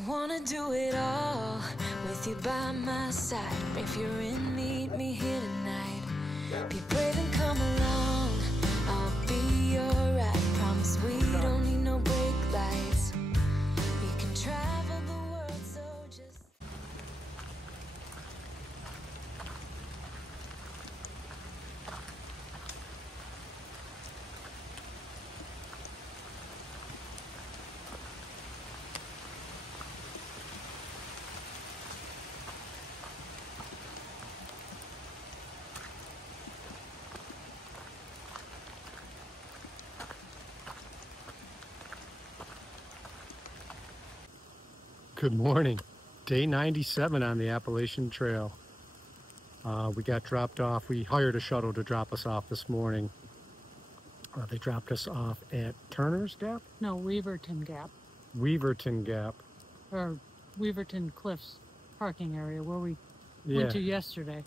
I wanna do it all with you by my side. If you're in, meet me here tonight. Be brave and come along, I'll be your ride. Promise we don't need no brake lights. We can travel the world, so just... Good morning. Day 97 on the Appalachian Trail. We got dropped off. We hired a shuttle to drop us off this morning. They dropped us off at Turner's Gap? No, Weverton Gap. Weverton Gap. Or Weverton Cliffs parking area where we went to yesterday.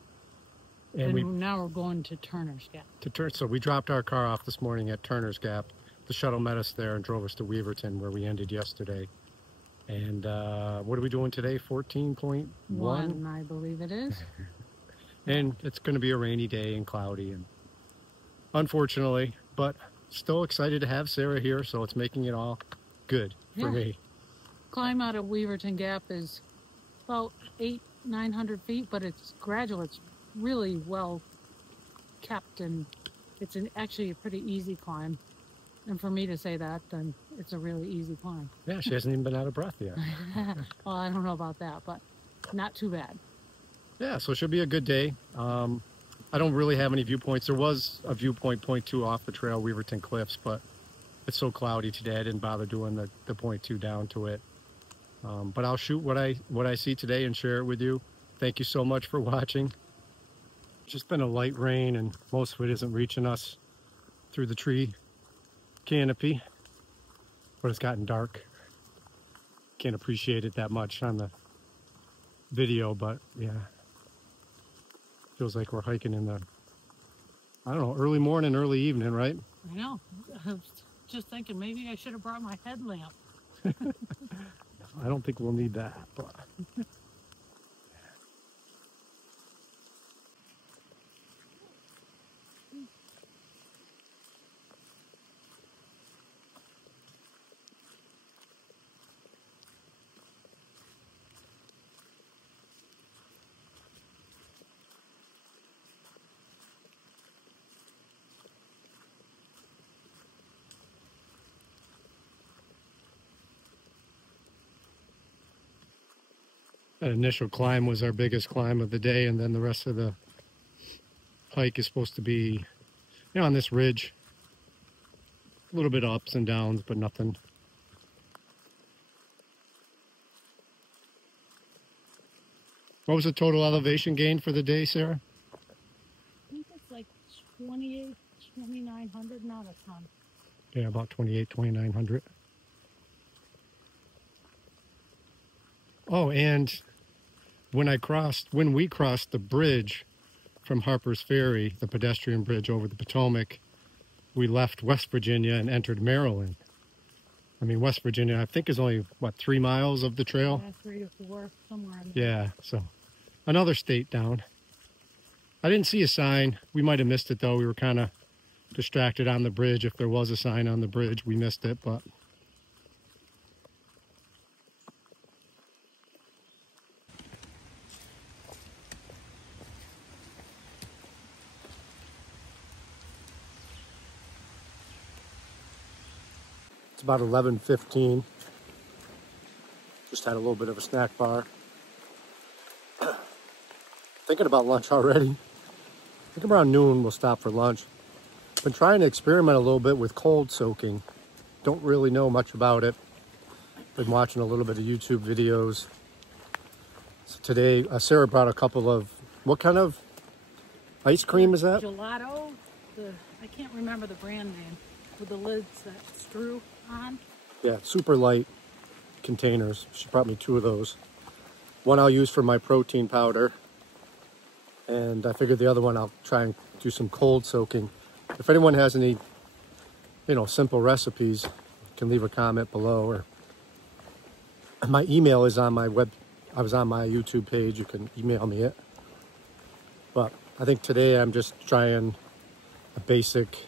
And now we're going to Turner's Gap. So we dropped our car off this morning at Turner's Gap. The shuttle met us there and drove us to Weverton where we ended yesterday. And what are we doing today? 14.1? I believe it is. And it's going to be a rainy day and cloudy, and unfortunately, but still excited to have Sarah here, so it's making it all good for me. Climb out of Weverton Gap is about 800-900 feet, but it's gradual. It's really well kept, and it's actually a pretty easy climb. And for me to say that, then it's a really easy climb. Yeah, she hasn't even been out of breath yet. Well, I don't know about that, but not too bad. Yeah, so it should be a good day. I don't really have any viewpoints. There was a viewpoint, point 2 off the trail, Weverton Cliffs, but it's so cloudy today, I didn't bother doing the point 2 down to it. But I'll shoot what I see today and share it with you. Thank you so much for watching. It's just been a light rain, and most of it isn't reaching us through the tree canopy, but it's gotten dark. Can't appreciate it that much on the video, but yeah, feels like we're hiking in the, I don't know, early morning, early evening, right? I know. I was just thinking maybe I should have brought my headlamp. I don't think we'll need that, but that initial climb was our biggest climb of the day, and then the rest of the hike is supposed to be, on this ridge. A little bit of ups and downs, but nothing. What was the total elevation gain for the day, Sarah? I think it's like 2,900, not a ton. Yeah, about 2,900. Oh, and when we crossed the bridge from Harper's Ferry, the pedestrian bridge over the Potomac, we left West Virginia and entered Maryland. I mean, West Virginia, I think, is only, what, 3 miles of the trail? Yeah, 3 to 4, somewhere in there. Yeah, so another state down. I didn't see a sign. We might have missed it, though. We were kind of distracted on the bridge. If there was a sign on the bridge, we missed it, but... about 11:15. Just had a little bit of a snack bar. Thinking about lunch already. I think around noon we'll stop for lunch. Been trying to experiment a little bit with cold soaking. Don't really know much about it. Been watching a little bit of YouTube videos. So today, Sarah brought a couple of, what kind of ice cream is that? Gelato. I can't remember the brand name. With the lids that's Thru on. Yeah, super light containers. She brought me 2 of those. One I'll use for my protein powder, and I figured the other one I'll try and do some cold soaking. If anyone has any, simple recipes, you can leave a comment below, or My email is on my I was on my YouTube page. You can email me it. But I think today I'm just trying a basic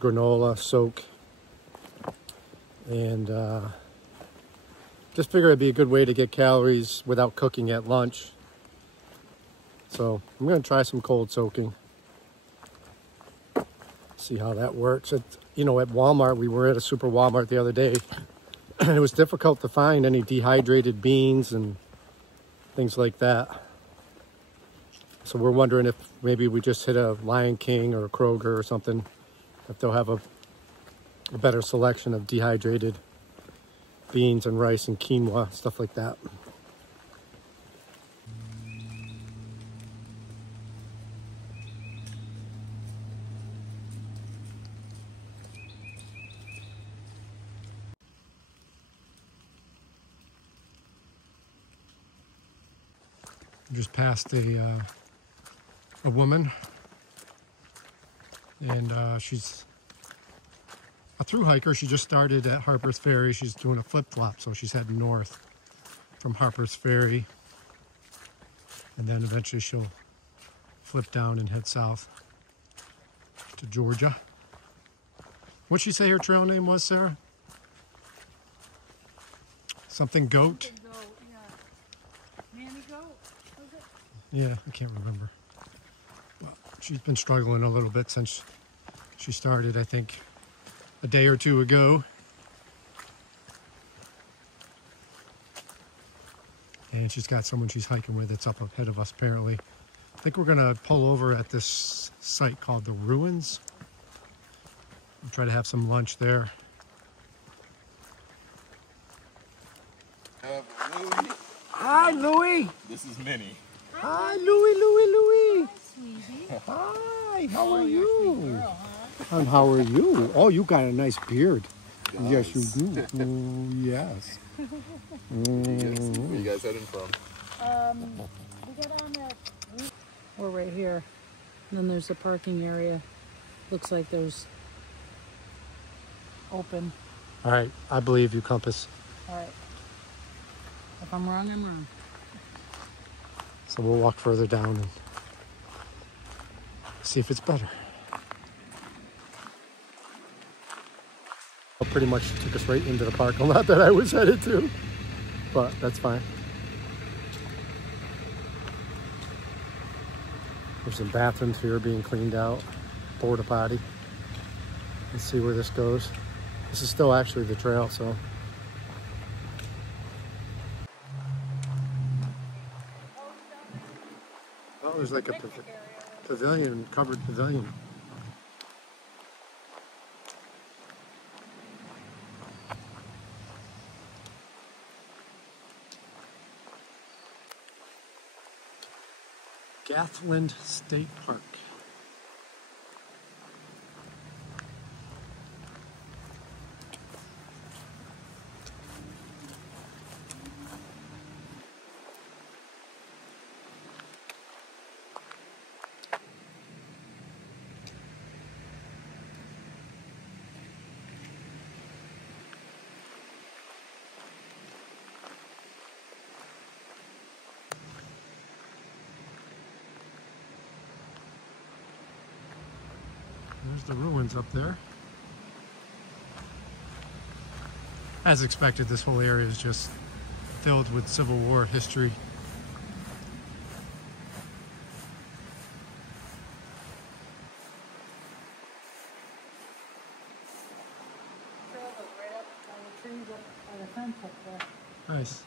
granola soak. And just figure it'd be a good way to get calories without cooking at lunch. So I'm going to try some cold soaking. See how that works. You know, at Walmart, we were at a super Walmart the other day. It was difficult to find any dehydrated beans and things like that. So we're wondering if maybe we just hit a Lion King or a Kroger or something, if they'll have a better selection of dehydrated beans and rice and quinoa, stuff like that. Just passed a woman, and she's a through hiker. She just started at Harper's Ferry. She's doing a flip-flop, so she's heading north from Harper's Ferry, and then eventually she'll flip down and head south to Georgia. What'd she say her trail name was, Sarah? Something goat? Nanny goat, was it? Yeah, I can't remember. Well, she's been struggling a little bit since she started, I think, a day or two ago. And she's got someone she's hiking with that's up ahead of us, apparently. I think we're gonna pull over at this site called the Ruins. We'll try to have some lunch there. Hi, Louie. This is Minnie. Hi, Louie. Hi, sweetie. Hi, how are you? And how are you? Oh, you got a nice beard. Yes, you do. Oh, yes. Where you guys heading from? We got on that. We're right here. And then there's the parking area. Looks like there's open. All right, I believe you, Compass. All right. If I'm wrong, I'm wrong. So we'll walk further down and see if it's better. Well, pretty much took us right into the parking lot that I was headed to, but that's fine. There's some bathrooms here being cleaned out, porta potty. Let's see where this goes. This is still actually the trail, so. Oh, there's like a pavilion, covered pavilion. Gathland State Park. There's the ruins up there. As expected, this whole area is just filled with Civil War history. Trail goes right up on the trees up by the fence up there. Nice.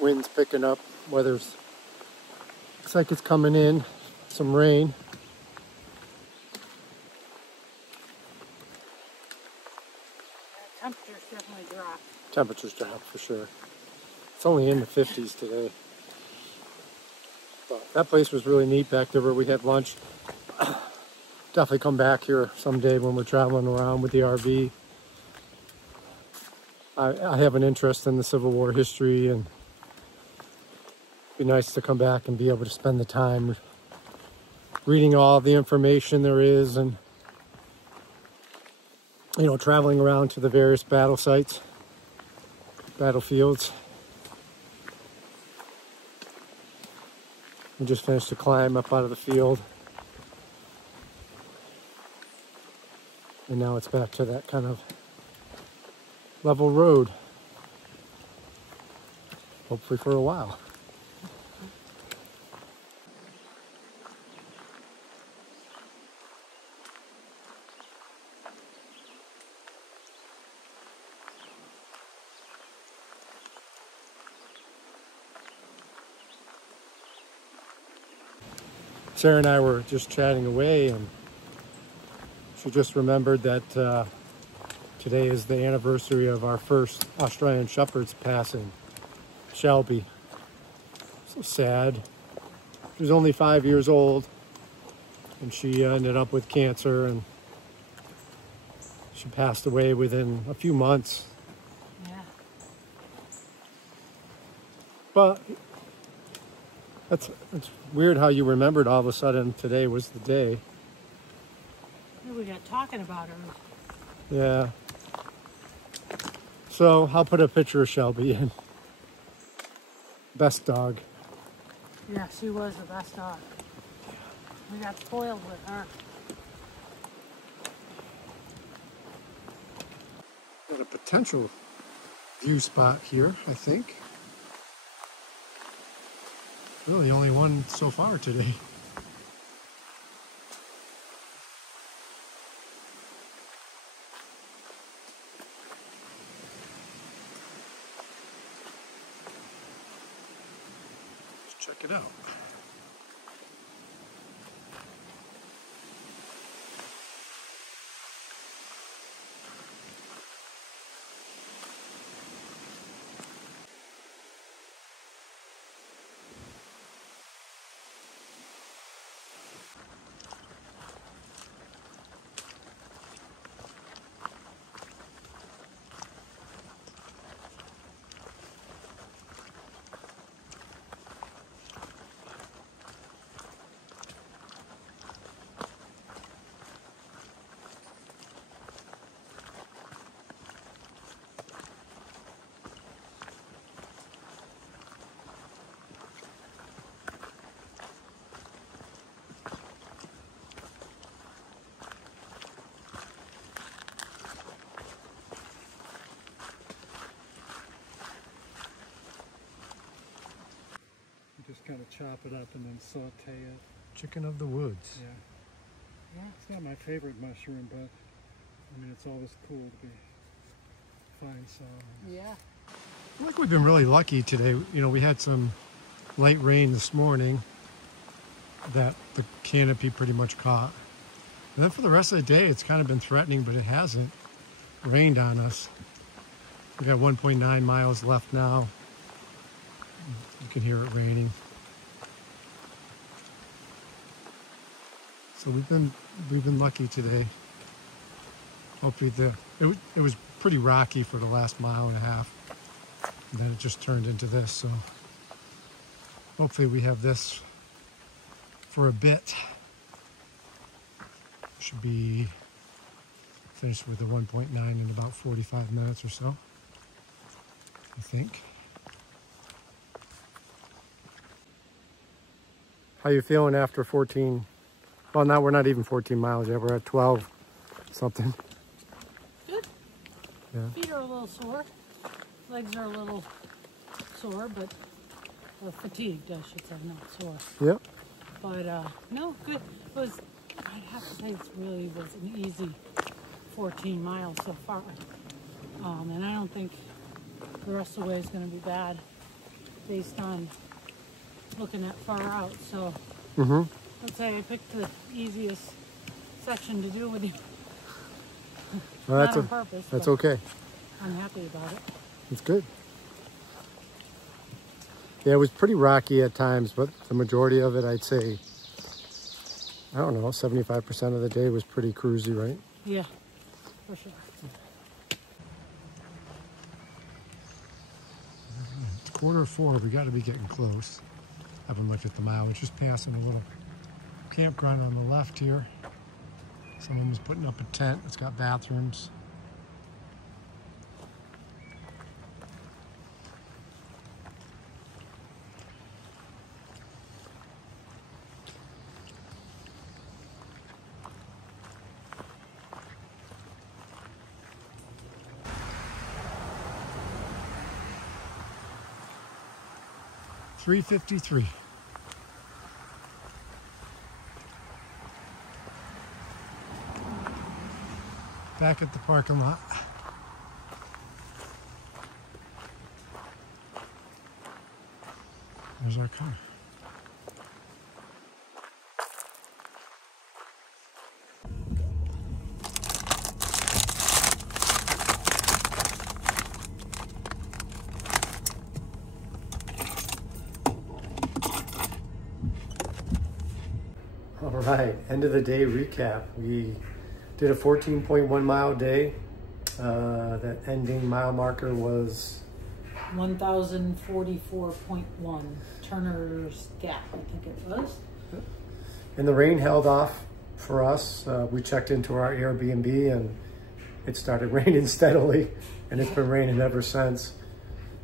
Wind's picking up, weather's, looks like it's coming in, some rain. Temperatures definitely dropped. Temperatures dropped for sure. It's only in the 50s today. But that place was really neat back there where we had lunch. Definitely come back here someday when we're traveling around with the RV. I have an interest in the Civil War history, and it'd be nice to come back and be able to spend the time reading all the information there is, and you know, traveling around to the various battle sites, battlefields. We just finished a climb up out of the field, and now it's back to that kind of level road, hopefully for a while. Sarah and I were just chatting away, and she just remembered that today is the anniversary of our first Australian Shepherd's passing, Shelby. So sad. She was only 5 years old, and she ended up with cancer, and she passed away within a few months. Yeah. But it's weird how you remembered all of a sudden today was the day. We got talking about her. Yeah. So I'll put a picture of Shelby in. Best dog. Yeah, she was the best dog. We got spoiled with her. Got a potential view spot here, I think. Really only one so far today. Let's check it out. Just kind of chop it up and then saute it. Chicken of the woods. Yeah. Well, it's not my favorite mushroom, but I mean, it's always cool to be fine saw. Yeah. I think we've been really lucky today. You know, we had some light rain this morning that the canopy pretty much caught. And then for the rest of the day, it's kind of been threatening, but it hasn't rained on us. We got 1.9 miles left now. You can hear it raining. So we've been lucky today. Hopefully it was pretty rocky for the last mile and a half, and then it just turned into this. So hopefully we have this for a bit. Should be finished with the 1.9 in about 45 minutes or so, I think. How you feeling after 14? Well, now we're not even 14 miles yet. We're at 12 something. Good. Yeah. Feet are a little sore. Legs are a little sore, but fatigued, I should say, not sore. Yep. But no, good. It was. I'd have to say it really was an easy 14 miles so far, and I don't think the rest of the way is going to be bad based on looking that far out. So let's say I picked the easiest section to do with you. Well, Not on purpose. That's okay. I'm happy about it. It's good. Yeah, it was pretty rocky at times, but the majority of it, I'd say, I don't know, 75% of the day was pretty cruisy, right? Yeah, for sure. It's 3:45. We got to be getting close. Haven't looked at the mile. We're just passing a little campground on the left here. Someone was putting up a tent. It's got bathrooms. $3.53. Back at the parking lot. There's our car. All right, end of the day recap. We did a 14.1 mile day. That ending mile marker was 1044.1 Turner's Gap, I think it was. And the rain held off for us. We checked into our Airbnb and it started raining steadily, and it's been raining ever since.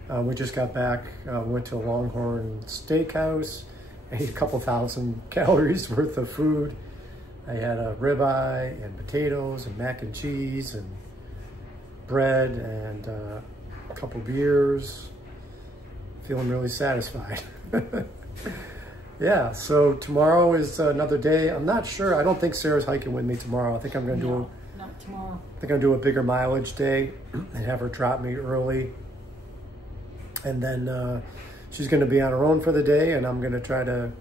We just got back, went to a Longhorn Steakhouse, ate a couple thousand calories worth of food. I had a ribeye and potatoes and mac and cheese and bread and a couple beers. Feeling really satisfied. Yeah, so tomorrow is another day. I'm not sure. I don't think Sarah's hiking with me tomorrow. I think I'm going to do not tomorrow. I think I'm gonna do a bigger mileage day and have her drop me early. And then she's gonna be on her own for the day, and I'm gonna try to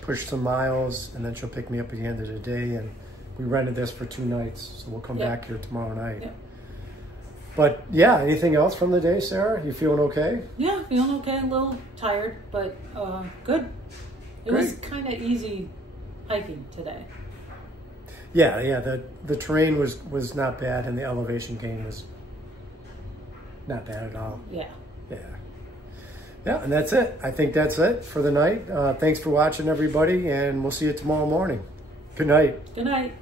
push some miles, and then she'll pick me up at the end of the day. And we rented this for 2 nights, so we'll come back here tomorrow night. Yep. But yeah, anything else from the day, Sarah? You feeling okay? Yeah, feeling okay. A little tired, but good. It was kind of easy hiking today. Yeah. The terrain was not bad, and the elevation gain was not bad at all. Yeah. Yeah, and that's it. I think that's it for the night. Thanks for watching, everybody, and we'll see you tomorrow morning. Good night. Good night.